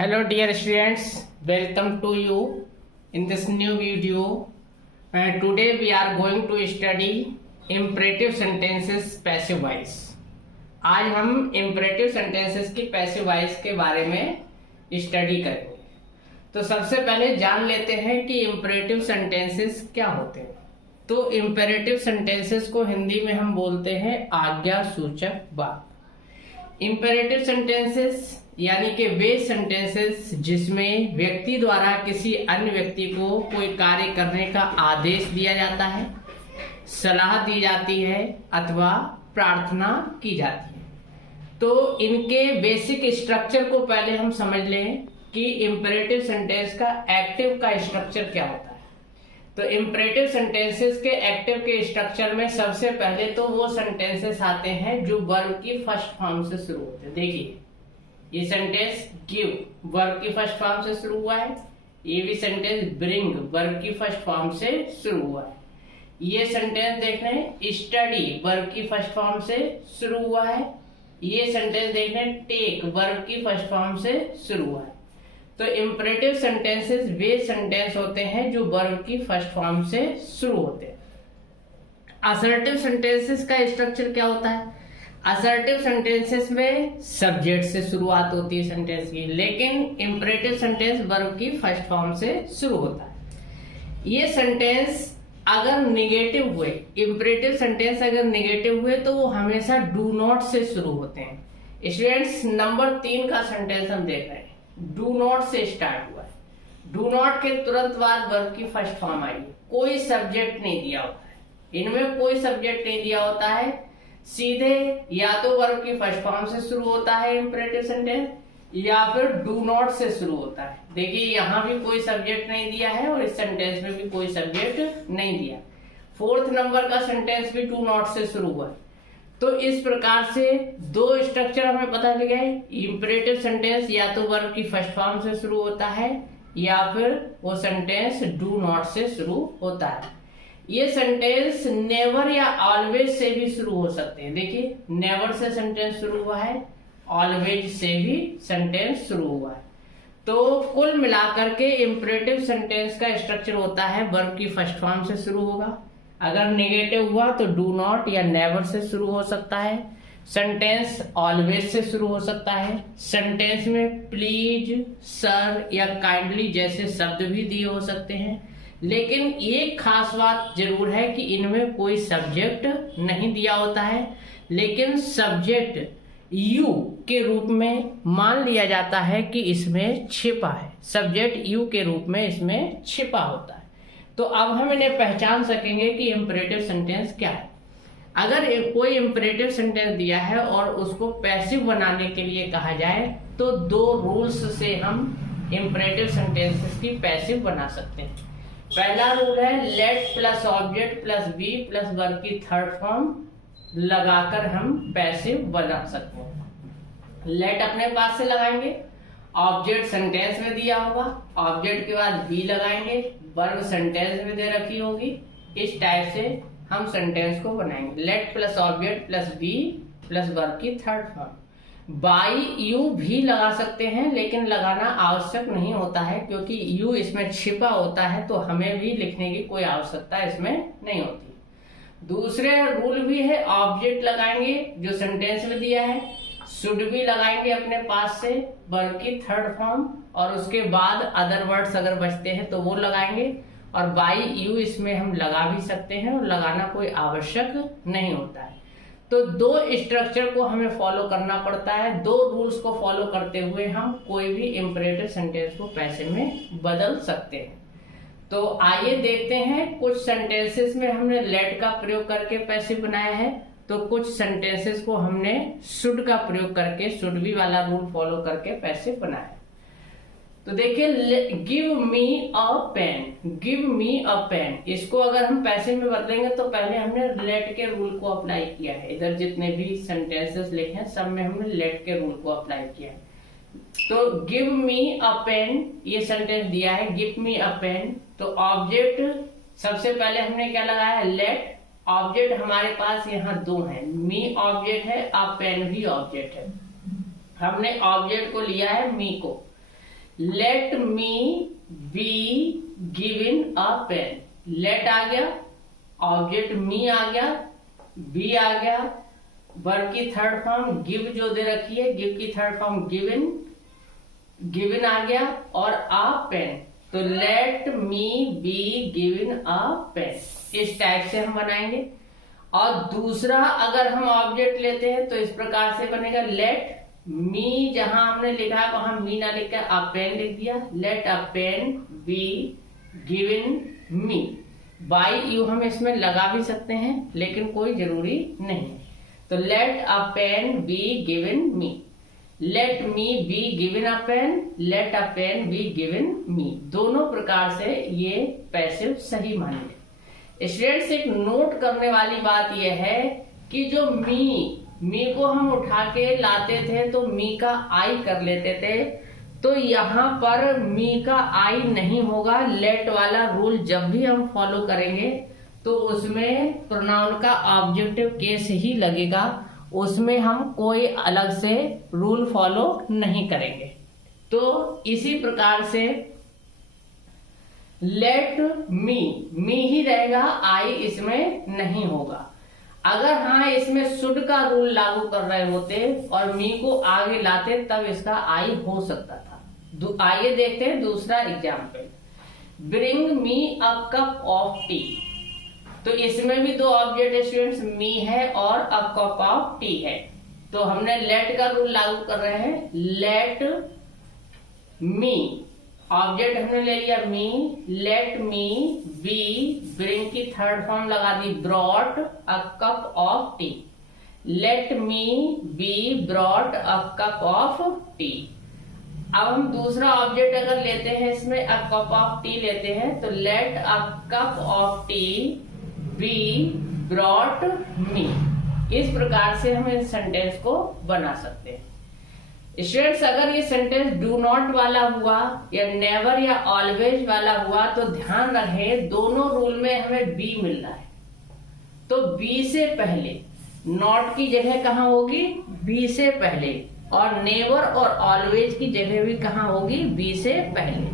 Hello dear students, welcome to you in this new video. Today we are going to study imperative sentences passive voice. आज हम imperative sentences की passive voice के बारे में study करेंगे। तो सबसे पहले जान लेते हैं कि imperative sentences क्या होते हैं। तो imperative sentences को हिंदी में हम बोलते हैं आज्ञा सूचक वाक्य। imperative sentences यानी कि वे सेंटेंसेस जिसमें व्यक्ति द्वारा किसी अन्य व्यक्ति को कोई कार्य करने का आदेश दिया जाता है, सलाह दी जाती है अथवा प्रार्थना की जाती है। तो इनके बेसिक स्ट्रक्चर को पहले हम समझ लें कि इंपेरेटिव सेंटेंस का एक्टिव का स्ट्रक्चर क्या होता है। तो इंपेरेटिव सेंटेंसेस के एक्टिव के स्ट्रक्चर में सबसे पहले तो वो सेंटेंसेस आते हैं जो वर्ब की फर्स्ट फॉर्म से शुरू होते हैं। देखिए, ये सेंटेंस गिव वर्ब की फर्स्ट फॉर्म से शुरू हुआ है। ये भी सेंटेंस ब्रिंग वर्ब की फर्स्ट फॉर्म से शुरू हुआ है। ये सेंटेंस देख रहे हैं स्टडी वर्ब की फर्स्ट फॉर्म से शुरू हुआ है। ये सेंटेंस देख रहे हैं टेक वर्ब की फर्स्ट फॉर्म से शुरू हुआ है। तो इंपेरेटिव सेंटेंसेस वे सेंटेंस होते हैं जो वर्ब की फर्स्ट फॉर्म से शुरू होते हैं। असर्टिव सेंटेंसेस का स्ट्रक्चर क्या होता है? असर्टिव सेंटेंसेस में सब्जेक्ट से शुरुआत होती है सेंटेंस की, लेकिन इंपेरेटिव सेंटेंस वर्ब की फर्स्ट फॉर्म से शुरू होता है। ये सेंटेंस अगर निगेटिव हुए, इंपेरेटिव सेंटेंस अगर निगेटिव हुए तो वो हमेशा डू नॉट से शुरू होते हैं। स्टूडेंट्स, नंबर 3 का सेंटेंस हम देख रहे हैं, डू नॉट से स्टार्ट हुआ है। डू नॉट के तुरंत बाद वर्ब की फर्स्ट फॉर्म आई, कोई सब्जेक्ट नहीं दिया होता है, इनमें कोई सब्जेक्ट नहीं दिया होता है, सीधे या तो वर्ब की फर्स्ट फॉर्म से शुरू होता है इंपेरेटिव सेंटेंस या फिर डू नॉट से शुरू होता है। देखिए, यहाँ भी कोई सब्जेक्ट नहीं दिया है और इस सेंटेंस में भी कोई सब्जेक्ट नहीं दिया। 4th नंबर का सेंटेंस भी डू नॉट से शुरू हुआ है। तो इस प्रकार से दो स्ट्रक्चर हमें पता लग गए। इंपेरेटिव सेंटेंस या तो वर्ब की फर्स्ट फॉर्म से शुरू होता है या फिर वो सेंटेंस डू नॉट से शुरू होता है। ये सेंटेंस नेवर या ऑलवेज से भी शुरू हो सकते हैं। देखिए, नेवर से सेंटेंस शुरू हुआ है, ऑलवेज से भी सेंटेंस शुरू हुआ है। तो कुल मिलाकर के इंपेरेटिव सेंटेंस का स्ट्रक्चर होता है वर्ब की फर्स्ट फॉर्म से शुरू होगा, अगर नेगेटिव हुआ तो डू नॉट या नेवर से शुरू हो सकता है, सेंटेंस ऑलवेज से शुरू हो सकता है, सेंटेंस में प्लीज, सर या काइंडली जैसे शब्द भी दिए हो सकते हैं। लेकिन एक खास बात जरूर है कि इनमें कोई सब्जेक्ट नहीं दिया होता है, लेकिन सब्जेक्ट यू के रूप में मान लिया जाता है कि इसमें छिपा है, सब्जेक्ट यू के रूप में इसमें छिपा होता है। तो अब हम इन्हें पहचान सकेंगे कि इंपेरेटिव सेंटेंस क्या है। अगर कोई इंपेरेटिव सेंटेंस दिया है और उसको पैसिव बनाने के लिए कहा जाए तो 2 रूल्स से हम इंपेरेटिव सेंटेंसेस की पैसिव बना सकते हैं। पहला रूल है let plus object plus be plus verb की थर्ड फॉर्म लगाकर हम पैसिव बना सकते हैं। लेट अपने पास से लगाएंगे, ऑब्जेक्ट सेंटेंस में दिया होगा, ऑब्जेक्ट के बाद बी लगाएंगे, वर्ब सेंटेंस में दे रखी होगी। इस टाइप से हम सेंटेंस को बनाएंगे। Let plus object plus be plus verb की थर्ड फॉर्म। बाई यू भी लगा सकते हैं, लेकिन लगाना आवश्यक नहीं होता है क्योंकि यू इसमें छिपा होता है, तो हमें भी लिखने की कोई आवश्यकता इसमें नहीं होती। दूसरे रूल भी है, ऑब्जेक्ट लगाएंगे जो सेंटेंस में दिया है, शुड भी लगाएंगे अपने पास से वर्ब की थर्ड फॉर्म, और उसके बाद अदर वर्ड्स अगर बचते हैं तो वो लगाएंगे, और बाई यू इसमें हम लगा भी सकते हैं और लगाना कोई आवश्यक नहीं होता है। तो 2 स्ट्रक्चर को हमें फॉलो करना पड़ता है। 2 रूल्स को फॉलो करते हुए हम कोई भी इंपेरेटिव सेंटेंस को पैसिव में बदल सकते हैं। तो आइए देखते हैं, कुछ सेंटेंसेस में हमने लेट का प्रयोग करके पैसिव बनाया है, तो कुछ सेंटेंसेस को हमने शुड का प्रयोग करके, शुड बी वाला रूल फॉलो करके पैसिव बनाया है। तो देखिए, गिव मी अ पेन, गिव मी अ पेन, इसको अगर हम पैसिव में बदलेंगे तो पहले हमने लेट के रूल को अप्लाई किया है। इधर जितने भी सेंटेंसेस लिखे हैं सब में हमने लेट के रूल को अप्लाई किया है। तो गिव मी अ पेन, ये सेंटेंस दिया है गिव मी अ पेन, तो ऑब्जेक्ट सबसे पहले हमने क्या लगाया है, लेट। ऑब्जेक्ट हमारे पास यहाँ 2 हैं, मी ऑब्जेक्ट है, अ पेन भी ऑब्जेक्ट है। हमने ऑब्जेक्ट को लिया है मी को। Let me be given a pen. Let आ गया, ऑब्जेक्ट मी आ गया, बी आ गया, वर्ब की थर्ड फॉर्म गिव जो दे रखी है, गिव की थर्ड फॉर्म गिवन, गिवन आ गया, और अ पेन। तो let me be given a pen, इस टाइप से हम बनाएंगे। और दूसरा अगर हम ऑब्जेक्ट लेते हैं तो इस प्रकार से बनेगा, लेट मी, जहां हमने लिखा है वहां मी ना लिखकर अ पेन लिख दिया, let a pen be given me. By you हम इसमें लगा भी सकते हैं लेकिन कोई जरूरी नहीं। तो let a pen be given me, let me be given a pen, let a pen be given me, दोनों प्रकार से ये पैसिव सही मानेंगे। स्टूडेंट्स, एक नोट करने वाली बात यह है कि जो मी को हम उठा के लाते थे तो मी का आई कर लेते थे, तो यहाँ पर मी का आई नहीं होगा। लेट वाला रूल जब भी हम फॉलो करेंगे तो उसमें प्रोनाउन का ऑब्जेक्टिव केस ही लगेगा, उसमें हम कोई अलग से रूल फॉलो नहीं करेंगे। तो इसी प्रकार से लेट मी ही रहेगा, आई इसमें नहीं होगा। अगर हाँ इसमें शुड का रूल लागू कर रहे होते और मी को आगे लाते तब इसका आई हो सकता था। आइए देखते हैं दूसरा example, bring me a cup of T. तो इसमें भी दो ऑब्जेक्ट स्टूडेंट्स, मी है और अ कप ऑफ टी है। तो हमने लेट का रूल लागू कर रहे हैं, लेट मी, ऑब्जेक्ट हमने ले लिया me, let me be, bring की थर्ड फॉर्म लगा दी brought a cup of tea, let me be brought a cup of tea. अब हम दूसरा ऑब्जेक्ट अगर लेते हैं इसमें अ कप ऑफ टी लेते हैं, तो let a cup of tea be brought me. इस प्रकार से हम इस सेंटेंस को बना सकते हैं। स्टूडेंट्स, अगर ये सेंटेंस डू नॉट वाला हुआ या नेवर या ऑलवेज वाला हुआ तो ध्यान रहे दोनों रूल में हमें बी मिल रहा है, तो बी से पहले नॉट की जगह कहाँ होगी, बी से पहले, और नेवर और ऑलवेज की जगह भी कहाँ होगी, बी से पहले।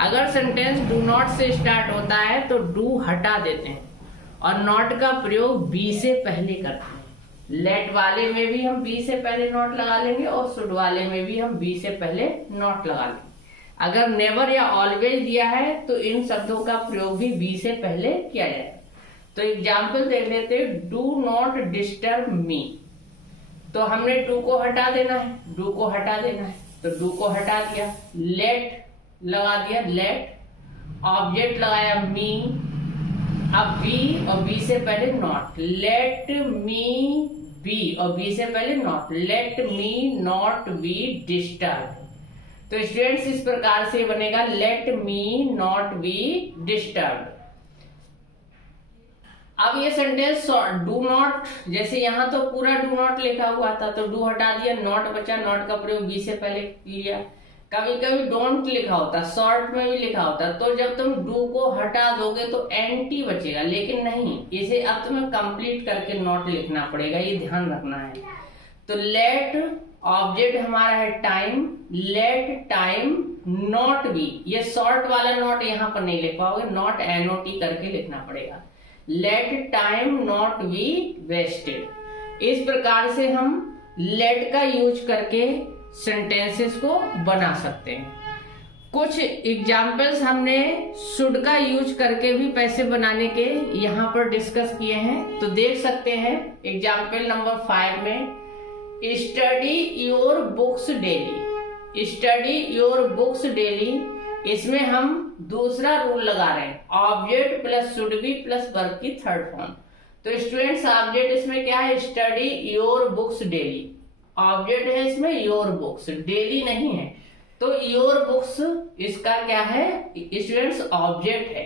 अगर सेंटेंस डू नॉट से स्टार्ट होता है तो डू हटा देते हैं और नॉट का प्रयोग बी से पहले करते हैं। लेट वाले में भी हम बी से पहले नॉट लगा लेंगे और शुड वाले में भी हम बी से पहले नॉट लगा लेंगे। अगर नेवर या ऑलवेज दिया है तो इन शब्दों का प्रयोग भी बी से पहले किया जाएगा। तो एग्जाम्पल देख लेते हैं, डू नॉट डिस्टर्ब मी। तो हमने डू को हटा देना है, डू को हटा देना है, तो डू को हटा दिया, लेट लगा दिया, लेट, ऑब्जेक्ट लगाया मी, अब बी और बी से पहले नॉट, लेट मी बी और बी से पहले not, let me not be disturb. तो स्टूडेंट्स इस प्रकार से बनेगा, let me not be disturb. अब ये सेंटेंस डू नॉट, जैसे यहाँ तो पूरा डू नॉट लिखा हुआ था तो डू हटा दिया, नॉट बचा, नॉट का प्रयोग बी से पहले लिया। कभी कभी डोंट लिखा होता, शॉर्ट में भी लिखा होता, तो जब तुम डू को हटा दोगे तो एंटी बचेगा, लेकिन नहीं, इसे अब तुम्हें कंप्लीट करके नॉट लिखना पड़ेगा, ये ध्यान रखना है। तो लेट, ऑब्जेक्ट हमारा है time, let time not be, ये शॉर्ट वाला नॉट यहाँ पर नहीं लिख पाओगे, नॉट एनओटी करके लिखना पड़ेगा, let time not be wasted. इस प्रकार से हम लेट का यूज करके सेंटेंसेस को बना सकते हैं। कुछ एग्जाम्पल्स हमने शुड का यूज करके भी पैसे बनाने के यहाँ पर डिस्कस किए हैं, तो देख सकते हैं एग्जाम्पल नंबर 5 में, study your books daily, study your books daily, इसमें हम दूसरा रूल लगा रहे हैं, object plus should be plus verb की थर्ड फॉर्म। तो स्टूडेंट्स ऑब्जेक्ट इसमें क्या है, study your books daily, object है इसमें योर बुक्स, डेली नहीं है, तो योर बुक्स इसका क्या है स्टूडेंट्स, ऑब्जेक्ट है।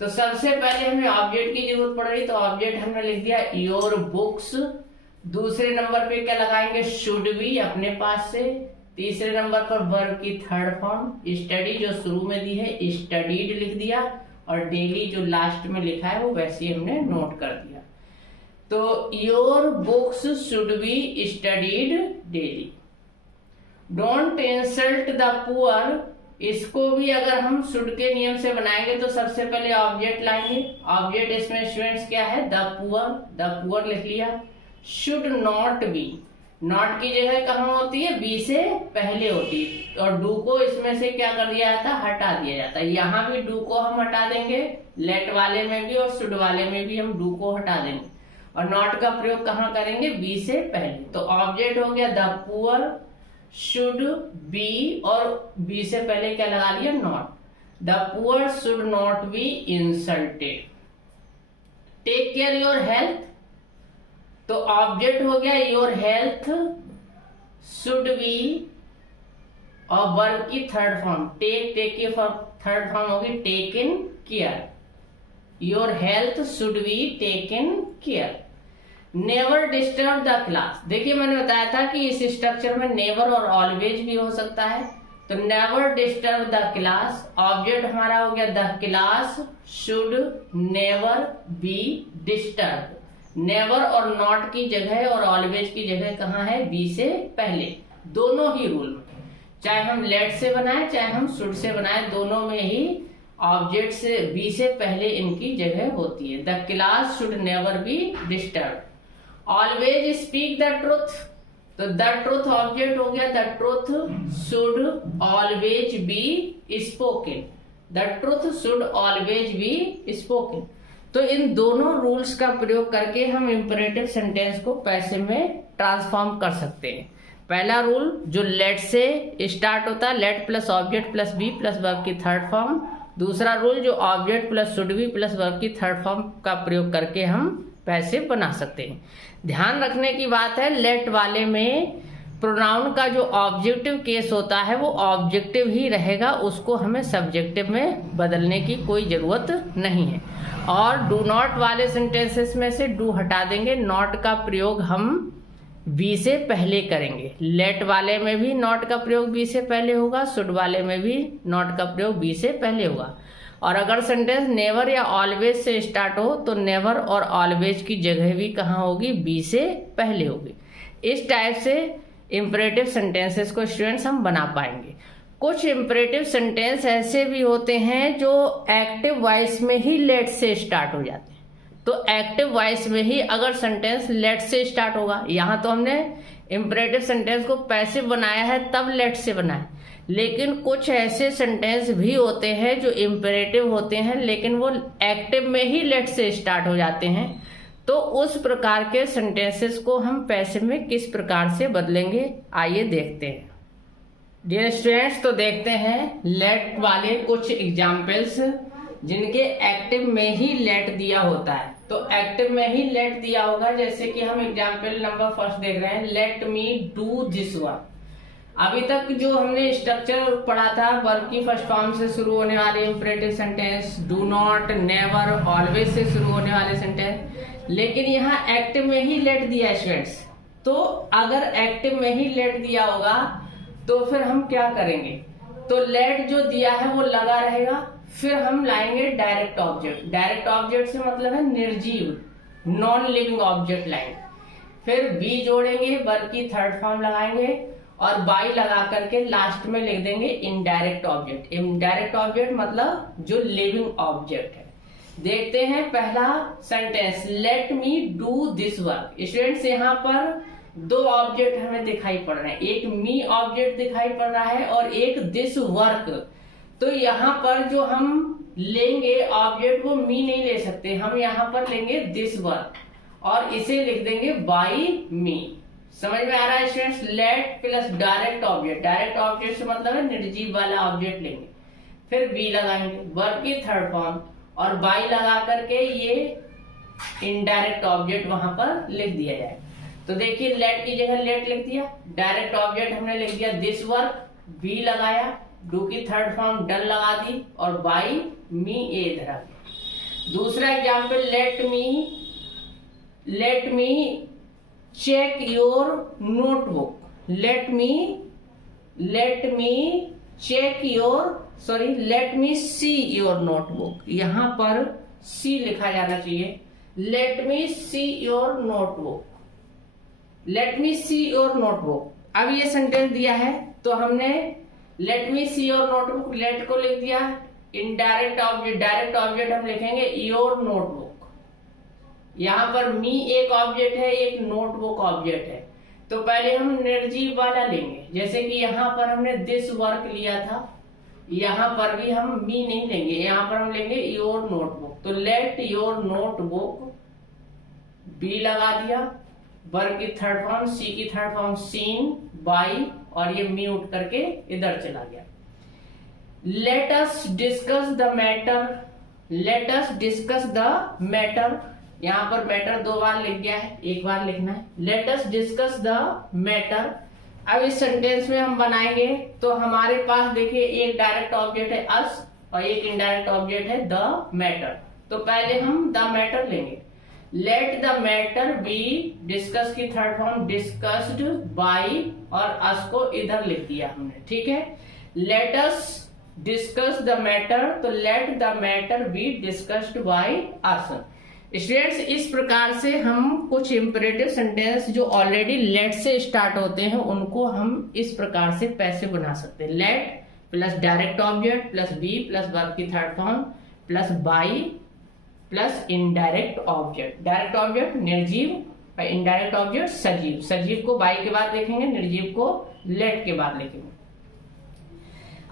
तो सबसे पहले हमें ऑब्जेक्ट की जरूरत पड़ रही, तो ऑब्जेक्ट हमने लिख दिया योर बुक्स। दूसरे नंबर पे क्या लगाएंगे, शुड बी अपने पास से। तीसरे नंबर पर वर्ब की थर्ड फॉर्म, स्टडी जो शुरू में दी है स्टडीड लिख दिया, और डेली जो लास्ट में लिखा है वो वैसे ही हमने नोट कर दिया। तो your books should be studied daily. Don't insult the poor इसको भी अगर हम शुड के नियम से बनाएंगे तो सबसे पहले ऑब्जेक्ट लाएंगे। ऑब्जेक्ट इसमें स्टूडेंट्स क्या है, द पुअर लिख लिया। शुड नॉट बी, नॉट की जगह कहाँ होती है, बी से पहले होती है, और डू को इसमें से क्या कर दिया जाता है, हटा दिया जाता है। यहाँ भी डू को हम हटा देंगे, लेट वाले में भी और शुड वाले में भी हम डू को हटा देंगे, और नॉट का प्रयोग कहाँ करेंगे, बी से पहले। तो ऑब्जेक्ट हो गया द पुअर, शुड बी, और बी से पहले क्या लगा लिया, not. The poor should not be insulted. Take care your health, तो ऑब्जेक्ट हो गया योर हेल्थ, शुड बी, और वर्ब की थर्ड फॉर्म टेक की थर्ड फॉर्म होगी taken care. Your health should be taken care. Never disturb the class, देखिए मैंने बताया था कि इस स्ट्रक्चर में नेवर और ऑलवेज भी हो सकता है। तो never disturb the class, object हमारा हो गया the class should never be disturb. Never और नॉट की जगह और ऑलवेज की जगह कहाँ है, बी से पहले। दोनों ही रूल में, चाहे हम लेट से बनाए चाहे हम शुड से बनाए, दोनों में ही ऑब्जेक्ट से बी से पहले इनकी जगह होती है। The class should never be disturb. Always speak the truth, तो द ट्रुथ ऑब्जेक्ट हो गया, the truth should always be spoken. The truth should always be spoken. तो इन दोनों रूल्स का प्रयोग करके हम इंपरेटिव सेंटेंस को पैसिव में ट्रांसफॉर्म कर सकते हैं। पहला रूल जो लेट से स्टार्ट होता है, let plus object plus be plus verb की थर्ड फॉर्म। दूसरा रूल जो object plus should be plus verb की थर्ड फॉर्म का प्रयोग करके हम पैसिव बना सकते हैं। ध्यान रखने की बात है, लेट वाले में प्रोनाउन का जो ऑब्जेक्टिव केस होता है वो ऑब्जेक्टिव ही रहेगा, उसको हमें सब्जेक्टिव में बदलने की कोई जरूरत नहीं है। और डू नॉट वाले सेंटेंसेस में से डू हटा देंगे, नॉट का प्रयोग हम बी से पहले करेंगे। लेट वाले में भी नॉट का प्रयोग बी से पहले होगा, शुड वाले में भी नॉट का प्रयोग बी से पहले होगा। और अगर सेंटेंस नेवर या ऑलवेज से स्टार्ट हो तो नेवर और ऑलवेज की जगह भी कहाँ होगी, बी से पहले होगी। इस टाइप से इंपरेटिव सेंटेंसेस को स्टूडेंट्स हम बना पाएंगे। कुछ इंपरेटिव सेंटेंस ऐसे भी होते हैं जो एक्टिव वॉइस में ही लेट से स्टार्ट हो जाते हैं। तो एक्टिव वॉइस में ही अगर सेंटेंस लेट से स्टार्ट होगा, यहाँ तो हमने इंपरेटिव सेंटेंस को पैसिव बनाया है तब लेट से बनाया, लेकिन कुछ ऐसे सेंटेंस भी होते हैं जो इंपरेटिव होते हैं लेकिन वो एक्टिव में ही लेट से स्टार्ट हो जाते हैं। तो उस प्रकार के सेंटेंसेस को हम पैसिव में किस प्रकार से बदलेंगे, आइए देखते हैं। डियर स्टूडेंट्स, तो देखते हैं लेट वाले कुछ एग्जाम्पल्स जिनके एक्टिव में ही लेट दिया होता है। तो एक्टिव में ही लेट दिया होगा, जैसे कि हम एग्जाम्पल नंबर फर्स्ट देख रहे हैं, let me do this work. अभी तक जो हमने स्ट्रक्चर पढ़ा था वर्ब की फर्स्ट फॉर्म से शुरू होने वाले imperative sentence, do not, never, always say शुरू होने वाले सेंटेंस, लेकिन यहाँ एक्टिव में ही लेट दिया है स्टूडेंट्स। तो अगर एक्टिव में ही लेट दिया होगा तो फिर हम क्या करेंगे, तो लेट जो दिया है वो लगा रहेगा, फिर हम लाएंगे डायरेक्ट ऑब्जेक्ट। डायरेक्ट ऑब्जेक्ट से मतलब है निर्जीव, नॉन लिविंग ऑब्जेक्ट लाएंगे, फिर बी जोड़ेंगे, वर्ब की थर्ड फॉर्म लगाएंगे और बाई लगा करके लास्ट में लिख देंगे इनडायरेक्ट ऑब्जेक्ट। इनडायरेक्ट ऑब्जेक्ट मतलब जो लिविंग ऑब्जेक्ट है। देखते हैं पहला sentence, let me do this work. Students यहाँ पर दो ऑब्जेक्ट हमें दिखाई पड़ रहे हैं, एक मी ऑब्जेक्ट दिखाई पड़ रहा है और एक दिस वर्क। तो यहाँ पर जो हम लेंगे ऑब्जेक्ट वो मी नहीं ले सकते, हम यहाँ पर लेंगे दिस वर्क और इसे लिख देंगे बाई मी। समझ में आ रहा है students? Late plus direct object, direct object से मतलब है निर्जीव वाला ऑब्जेक्ट लेंगे, फिर बी लगाएंगे, वर्ब की थर्ड फॉर्म और बाई लगा करके ये इनडायरेक्ट ऑब्जेक्ट वहां पर लिख दिया जाए। तो देखिए लेट की जगह लेट लिख दिया, डायरेक्ट ऑब्जेक्ट हमने लिख दिया दिस वर्क, बी लगाया, डू की थर्ड फॉर्म डन लगा दी और बाई मी ए इधर आ गया। दूसरा example, let me check your notebook. Let me see your notebook. यहां पर सी लिखा जाना चाहिए, let me see your notebook. Let me see your notebook. अब ये सेंटेंस दिया है तो हमने let me see your notebook, let को लिख दिया। इनडायरेक्ट ऑब्जेक्ट, डायरेक्ट ऑब्जेक्ट हम लिखेंगे योर नोटबुक। यहाँ पर मी एक ऑब्जेक्ट है, एक नोटबुक ऑब्जेक्ट है, तो पहले हम निर्जीव वाला लेंगे। जैसे कि यहाँ पर हमने दिस वर्क लिया था, यहाँ पर भी हम मी नहीं लेंगे, यहाँ पर हम लेंगे योर नोटबुक। तो लेट योर नोटबुक बी लगा दिया, वर्क की थर्ड फॉर्म, सी की थर्ड फॉर्म सीन बाई, और ये मी उठ करके इधर चला गया। Late us discuss the matter, late us discuss the matter, यहाँ पर मैटर 2 बार लिख गया है, 1 बार लिखना है। Let us discuss the matter. अब इस सेंटेंस में हम बनाएंगे तो हमारे पास देखिए एक डायरेक्ट ऑब्जेक्ट है अस और एक इनडायरेक्ट ऑब्जेक्ट है द मैटर। तो पहले हम द मैटर लेंगे। Let the matter be, discuss की थर्ड फॉर्म डिस्कस्ड बाई, और अस को इधर लिख दिया हमने, ठीक है। Let us discuss the matter, तो let the matter be discussed by us. Students, इस प्रकार से हम कुछ इंपरेटिव सेंटेंस जो ऑलरेडी लेट से स्टार्ट होते हैं उनको हम इस प्रकार से पैसिव बना सकते हैं। Let plus direct object plus be plus verb की third form plus by plus indirect object. Direct object निर्जीव और इनडायरेक्ट ऑब्जेक्ट सजीव। सजीव को बाई के बाद लिखेंगे, निर्जीव को लेट के बाद लिखेंगे।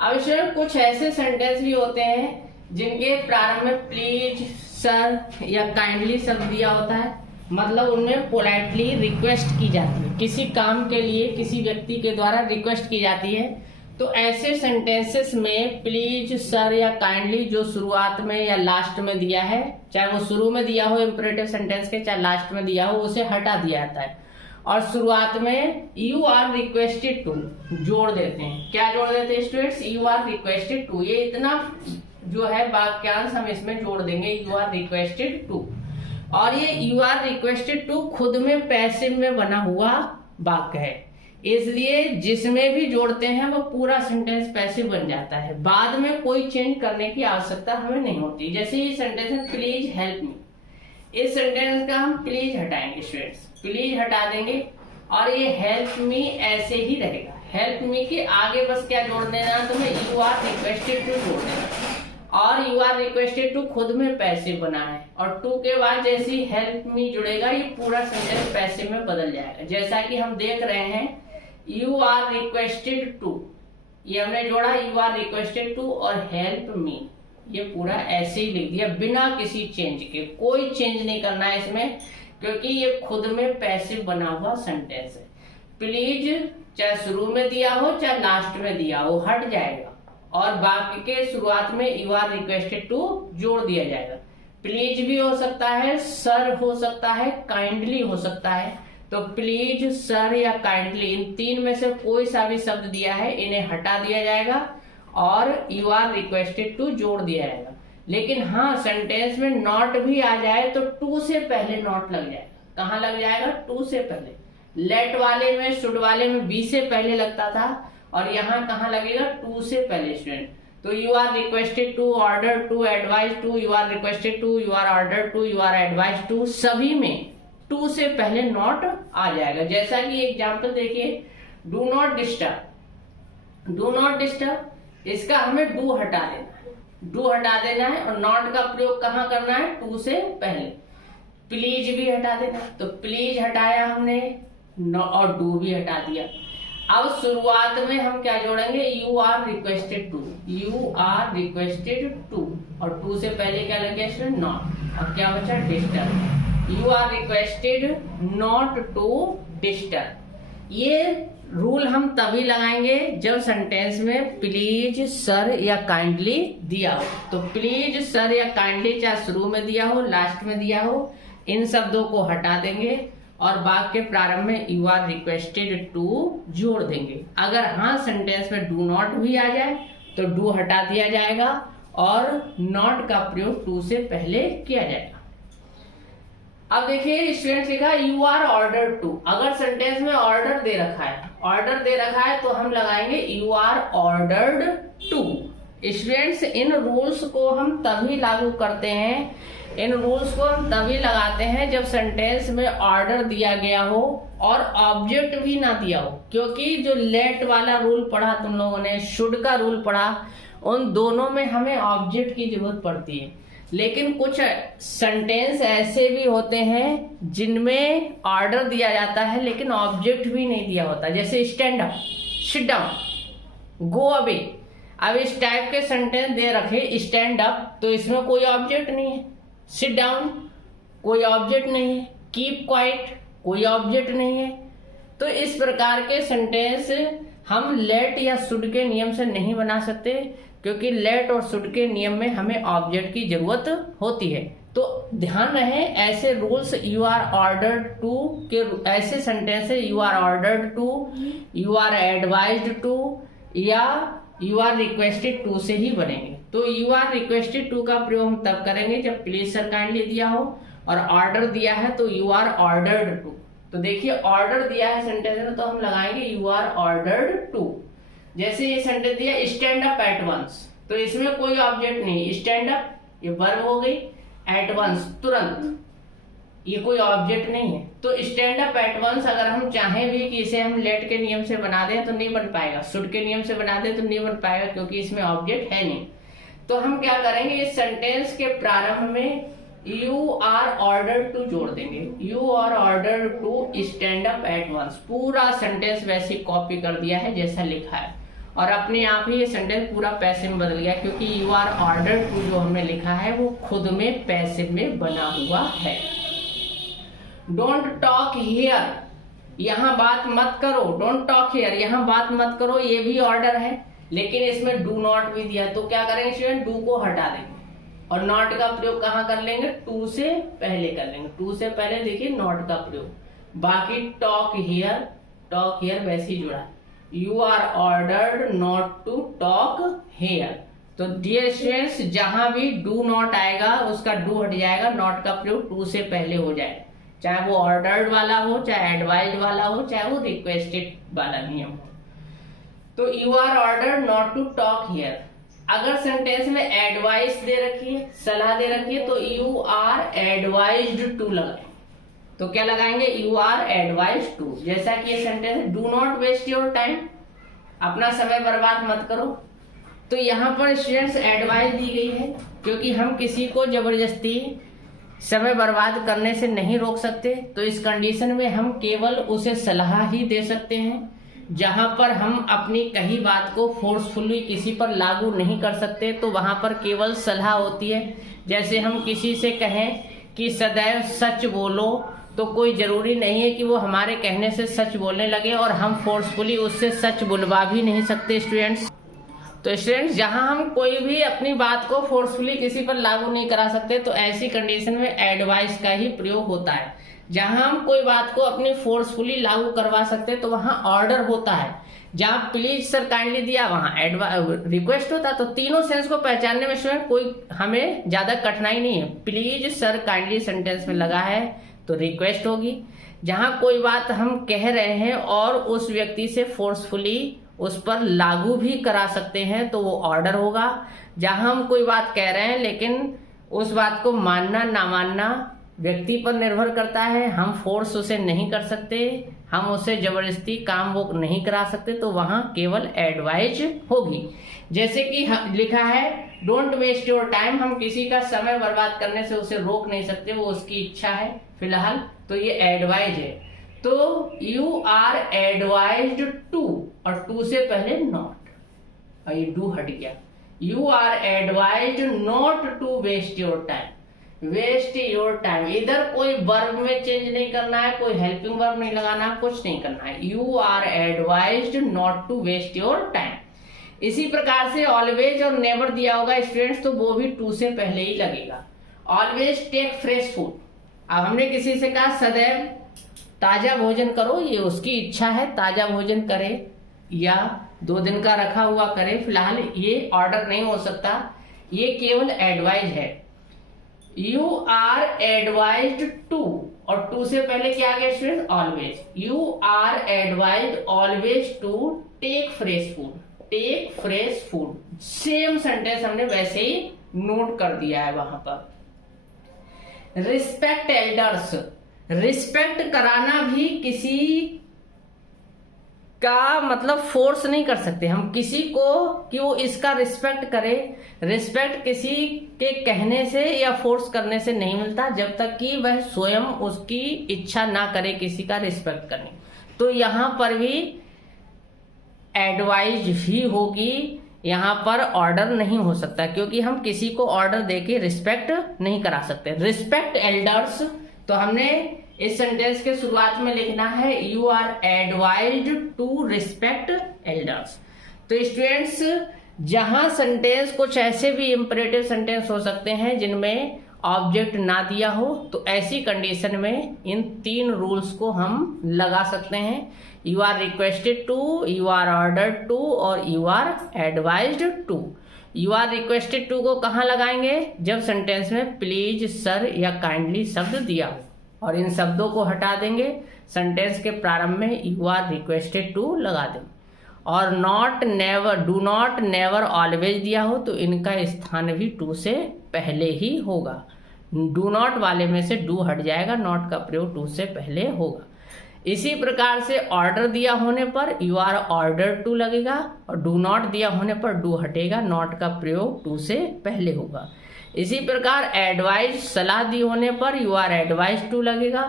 अब इसमें कुछ ऐसे सेंटेंस भी होते हैं जिनके प्रारंभ में प्लीज, सर या काइंडली शब्द दिया होता है, मतलब उनमें पोलाइटली रिक्वेस्ट की जाती है, किसी काम के लिए किसी व्यक्ति के द्वारा रिक्वेस्ट की जाती है। तो ऐसे सेंटेंसेस में प्लीज, सर या काइंडली जो शुरुआत में या लास्ट में दिया है, चाहे वो शुरू में दिया हो इंपरेटिव सेंटेंस के, चाहे लास्ट में दिया हो, उसे हटा दिया जाता है और शुरुआत में यू आर रिक्वेस्टेड टू जोड़ देते हैं। क्या जोड़ देते हैं students? You are requested to. ये इतना जो है वाक्यांश हम इसमें जोड़ देंगे, यू आर रिक्वेस्टेड टू। और ये यू आर रिक्वेस्टेड टू खुद में पैसिव में बना हुआ वाक्य है, इसलिए जिसमें भी जोड़ते हैं वो पूरा सेंटेंस पैसिव बन जाता है। बाद में कोई चेंज करने की आवश्यकता हमें नहीं होती। जैसे ये सेंटेंस है प्लीज हेल्प मी, इस सेंटेंस का हम प्लीज हटाएंगे स्टूडेंट्स, प्लीज हटा देंगे और ये हेल्प मी ऐसे ही रहेगा। हेल्प मी के आगे बस क्या जोड़ देना, तुम्हें यू आर रिक्वेस्टेड टू जोड़ देना। और यू आर रिक्वेस्टेड टू खुद में पैसिव बना है और टू के बाद जैसे हेल्प मी जुड़ेगा ये पूरा सेंटेंस पैसिव में बदल जाएगा। जैसा कि हम देख रहे हैं यू आर रिक्वेस्टेड टू, ये हमने जोड़ा यू आर रिक्वेस्टेड टू और हेल्प मी, ये पूरा ऐसे ही लिख दिया बिना किसी चेंज के। कोई चेंज नहीं करना है इसमें क्योंकि ये खुद में पैसिव बना हुआ सेंटेंस है। प्लीज चाहे शुरू में दिया हो चाहे लास्ट में दिया हो हट जाएगा और वाक्य के शुरुआत में यू आर रिक्वेस्टेड टू जोड़ दिया जाएगा। प्लीज भी हो सकता है, सर हो सकता है, काइंडली हो सकता है। तो प्लीज, सर या काइंडली इन तीन में से कोई सा भी शब्द दिया है इन्हें हटा दिया जाएगा और यू आर रिक्वेस्टेड टू जोड़ दिया जाएगा। लेकिन हाँ, सेंटेंस में नॉट भी आ जाए तो टू से पहले नॉट लग जाएगा। कहाँ लग जाएगा? टू से पहले। लेट वाले में, शुड वाले में बी से पहले लगता था और यहाँ कहाँ लगेगा? टू से पहले स्टूडेंट। तो you are requested to, order to, advise to, you are requested to, you are order to, you are advise to, सभी में टू से पहले नॉट आ जाएगा। जैसा कि एग्जाम्पल देखिए, do not disturb. Do not disturb, इसका हमें डू हटा देना है, डू हटा देना है और नॉट का प्रयोग कहाँ करना है? टू से पहले। प्लीज भी हटा देना, तो प्लीज हटाया हमने और डू भी हटा दिया। अब शुरुआत में हम क्या जोड़ेंगे? You are requested to, you are requested to और टू से पहले क्या लग गया? नॉट। और क्या बचा? Disturb. You are requested not to disturb. ये रूल हम तभी लगाएंगे जब सेंटेंस में प्लीज, सर या काइंडली दिया हो। तो प्लीज, सर या काइंडली चाहे शुरू में दिया हो लास्ट में दिया हो, इन शब्दों को हटा देंगे और वाक्य के प्रारंभ में यू आर रिक्वेस्टेड टू जोड़ देंगे। अगर हाँ सेंटेंस में डू नॉट भी आ जाए तो डू हटा दिया जाएगा और नॉट का प्रयोग टू से पहले किया जाएगा। अब देखिए स्टूडेंट्स लिखा यू आर ऑर्डर टू। अगर सेंटेंस में ऑर्डर दे रखा है, ऑर्डर दे रखा है तो हम लगाएंगे you are ordered to. Students, इन रूल्स को हम तभी लागू करते हैं, इन रूल्स को हम तभी लगाते हैं जब सेंटेंस में ऑर्डर दिया गया हो और ऑब्जेक्ट भी ना दिया हो। क्योंकि जो लेट वाला रूल पढ़ा तुम लोगों ने, शुड का रूल पढ़ा, उन दोनों में हमें ऑब्जेक्ट की जरूरत पड़ती है। लेकिन कुछ सेंटेंस ऐसे भी होते हैं जिनमें ऑर्डर दिया जाता है लेकिन ऑब्जेक्ट भी नहीं दिया होता, जैसे stand up, sit down, go away. अब इस टाइप के सेंटेंस दे रखे, स्टैंड अप तो इसमें कोई ऑब्जेक्ट नहीं है, सिट डाउन कोई ऑब्जेक्ट नहीं है, कीप क्वाइट कोई ऑब्जेक्ट नहीं है। तो इस प्रकार के सेंटेंस हम लेट या शुड के नियम से नहीं बना सकते, क्योंकि लेट और शुड के नियम में हमें ऑब्जेक्ट की जरूरत होती है। तो ध्यान रहे, ऐसे rules you are ordered to के, ऐसे sentence you are ordered to, you are advised to या यू आर रिक्वेस्टेड टू से ही बनेंगे। तो यू आर रिक्वेस्टेड टू का प्रयोग हम तब करेंगे जब प्लीज सर काइंडली दिया हो, और ऑर्डर दिया है तो यू आर ऑर्डर्ड टू। तो देखिए ऑर्डर दिया है सेंटेंस में तो हम लगाएंगे यू आर ऑर्डर्ड टू। जैसे ये सेंटेंस दिया स्टैंड अप एट वंस, तो इसमें कोई ऑब्जेक्ट नहीं, स्टैंड अप ये वर्ब हो गई, एट वंस तुरंत, ये कोई ऑब्जेक्ट नहीं है। तो स्टैंड अप एट वंस अगर हम चाहें भी कि इसे हम लेट के नियम से बना दें तो नहीं बन पाएगा, शुड के नियम से बना दें तो नहीं बन पाएगा, क्योंकि इसमें ऑब्जेक्ट है नहीं। तो हम क्या करेंगे, इस सेंटेंस के प्रारंभ में यू आर ऑर्डर्ड टू जोड़ देंगे, you are ordered to stand up at once. पूरा सेंटेंस वैसे कॉपी कर दिया है जैसा लिखा है, और अपने आप ही ये सेंटेंस पूरा पैसिव में बदल गया, क्योंकि यू आर ऑर्डर्ड टू जो हमने लिखा है वो खुद में पैसिव में बना हुआ है। डोंट टॉक हियर, यहाँ बात मत करो, डोंट टॉक हियर, यहाँ बात मत करो, ये भी ऑर्डर है, लेकिन इसमें डू नॉट भी दिया। तो क्या करेंगे स्टूडेंट, डू को हटा देंगे और नॉट का प्रयोग कहाँ कर लेंगे, टू से पहले कर लेंगे। टू से पहले देखिए नॉट का प्रयोग। बाकी टॉक हियर वैसे ही जुड़ा, you are ordered not to talk here. तो डियर स्टूडेंट्स, जहां भी डू नॉट आएगा उसका डू हट जाएगा, नॉट का प्रयोग टू से पहले हो जाएगा, चाहे वो ऑर्डर्ड वाला हो, चाहे एडवाइज्ड वाला हो, चाहे वो रिक्वेस्टेड वाला नियम हो। तो you are ordered not to talk here. अगर सेंटेंस में एडवाइस दे रखी है, सलाह दे रखी है, तो यू आर एडवाइज्ड टू लगाएंगे। तो क्या लगाएंगे, यू आर एडवाइज्ड टू। जैसा कि ये सेंटेंस है, do not waste your time, अपना समय बर्बाद मत करो। तो यहाँ पर स्टूडेंट्स एडवाइस दी गई है, क्योंकि हम किसी को जबरदस्ती समय बर्बाद करने से नहीं रोक सकते। तो इस कंडीशन में हम केवल उसे सलाह ही दे सकते हैं, जहां पर हम अपनी कही बात को फोर्सफुली किसी पर लागू नहीं कर सकते, तो वहां पर केवल सलाह होती है। जैसे हम किसी से कहें कि सदैव सच बोलो, तो कोई जरूरी नहीं है कि वो हमारे कहने से सच बोलने लगे, और हम फोर्सफुली उससे सच बुलवा भी नहीं सकते स्टूडेंट्स। तो स्टूडेंट्स, जहां हम कोई भी अपनी बात को फोर्सफुली किसी पर लागू नहीं करा सकते, तो ऐसी कंडीशन में एडवाइस का ही प्रयोग होता है। जहां हम कोई बात को अपनी फोर्सफुली लागू करवा सकते तो वहां ऑर्डर होता है। जहां प्लीज सर काइंडली दिया वहां रिक्वेस्ट होता। तो तीनों सेंस को पहचानने में स्टूडेंट कोई हमें ज्यादा कठिनाई नहीं है। प्लीज सर काइंडली सेंटेंस में लगा है तो रिक्वेस्ट होगी। जहां कोई बात हम कह रहे हैं और उस व्यक्ति से फोर्सफुली उस पर लागू भी करा सकते हैं तो वो ऑर्डर होगा। जहां हम कोई बात कह रहे हैं लेकिन उस बात को मानना ना मानना व्यक्ति पर निर्भर करता है, हम फोर्स उसे नहीं कर सकते, हम उसे जबरदस्ती काम वो नहीं करा सकते, तो वहां केवल एडवाइज होगी। जैसे कि लिखा है डोंट वेस्ट योर टाइम, हम किसी का समय बर्बाद करने से उसे रोक नहीं सकते, वो उसकी इच्छा है फिलहाल, तो ये एडवाइज है। तो यू आर एडवाइज्ड टू, और टू से पहले नॉट, और ये डू हट गया। You are advised not to waste your time, waste your time, इधर कोई वर्ब में चेंज नहीं करना है, कोई हेल्पिंग वर्ब नहीं लगाना, कुछ नहीं करना है। You are advised not to waste your time. इसी प्रकार से ऑलवेज और नेवर दिया होगा स्टूडेंट्स, तो वो भी टू से पहले ही लगेगा। ऑलवेज टेक फ्रेश फूड, अब हमने किसी से कहा सदैव ताजा भोजन करो, ये उसकी इच्छा है, ताजा भोजन करे या 2 दिन का रखा हुआ करे, फिलहाल ये ऑर्डर नहीं हो सकता, ये केवल एडवाइज है। यू आर एडवाइज्ड टू, और टू से पहले क्या आ गया student, always. You are advised always to take fresh food, take fresh food. Same sentence हमने वैसे ही नोट कर दिया है वहां पर। रिस्पेक्ट एल्डर्स, रिस्पेक्ट कराना भी किसी का मतलब फोर्स नहीं कर सकते हम किसी को कि वो इसका रिस्पेक्ट करे। रिस्पेक्ट किसी के कहने से या फोर्स करने से नहीं मिलता जब तक कि वह स्वयं उसकी इच्छा ना करे किसी का रिस्पेक्ट करने। तो यहां पर भी एडवाइज ही होगी, यहां पर ऑर्डर नहीं हो सकता, क्योंकि हम किसी को ऑर्डर देके रिस्पेक्ट नहीं करा सकते। रिस्पेक्ट एल्डर्स, तो हमने इस सेंटेंस के शुरुआत में लिखना है you are advised to respect elders. तो स्टूडेंट्स, जहां सेंटेंस कुछ ऐसे भी इंपरेटिव सेंटेंस हो सकते हैं जिनमें ऑब्जेक्ट ना दिया हो, तो ऐसी कंडीशन में इन 3 रूल्स को हम लगा सकते हैं। You are requested to, you are ordered to और you are advised to. You are requested to को कहाँ लगाएंगे? जब सेंटेंस में प्लीज, सर या काइंडली शब्द दिया हो, और इन शब्दों को हटा देंगे। सेंटेंस के प्रारंभ में यू आर रिक्वेस्टेड टू लगा देंगे। और not, never, do not, never, always दिया हो तो इनका स्थान भी टू से पहले ही होगा। डू नॉट वाले में से डू हट जाएगा, नॉट का प्रयोग टू से पहले होगा। इसी प्रकार से ऑर्डर दिया होने पर यू आर ऑर्डर्ड टू लगेगा, और डू नॉट दिया होने पर डू हटेगा, नॉट का प्रयोग टू से पहले होगा। इसी प्रकार एडवाइज, सलाह दी होने पर यू आर एडवाइज टू लगेगा,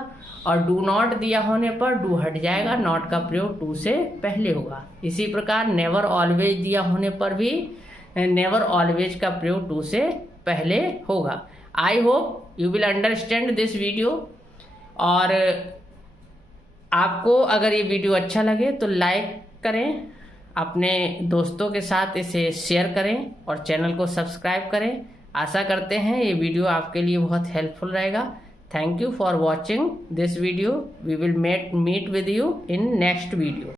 और डू नॉट दिया होने पर डू हट जाएगा, नॉट का प्रयोग टू से पहले होगा। इसी प्रकार नेवर ऑलवेज दिया होने पर भी नेवर ऑलवेज का प्रयोग टू से पहले होगा। I hope you will understand this video. और आपको अगर ये वीडियो अच्छा लगे तो लाइक करें, अपने दोस्तों के साथ इसे शेयर करें और चैनल को सब्सक्राइब करें। आशा करते हैं ये वीडियो आपके लिए बहुत हेल्पफुल रहेगा। Thank you for watching this video. We will meet with you in next video.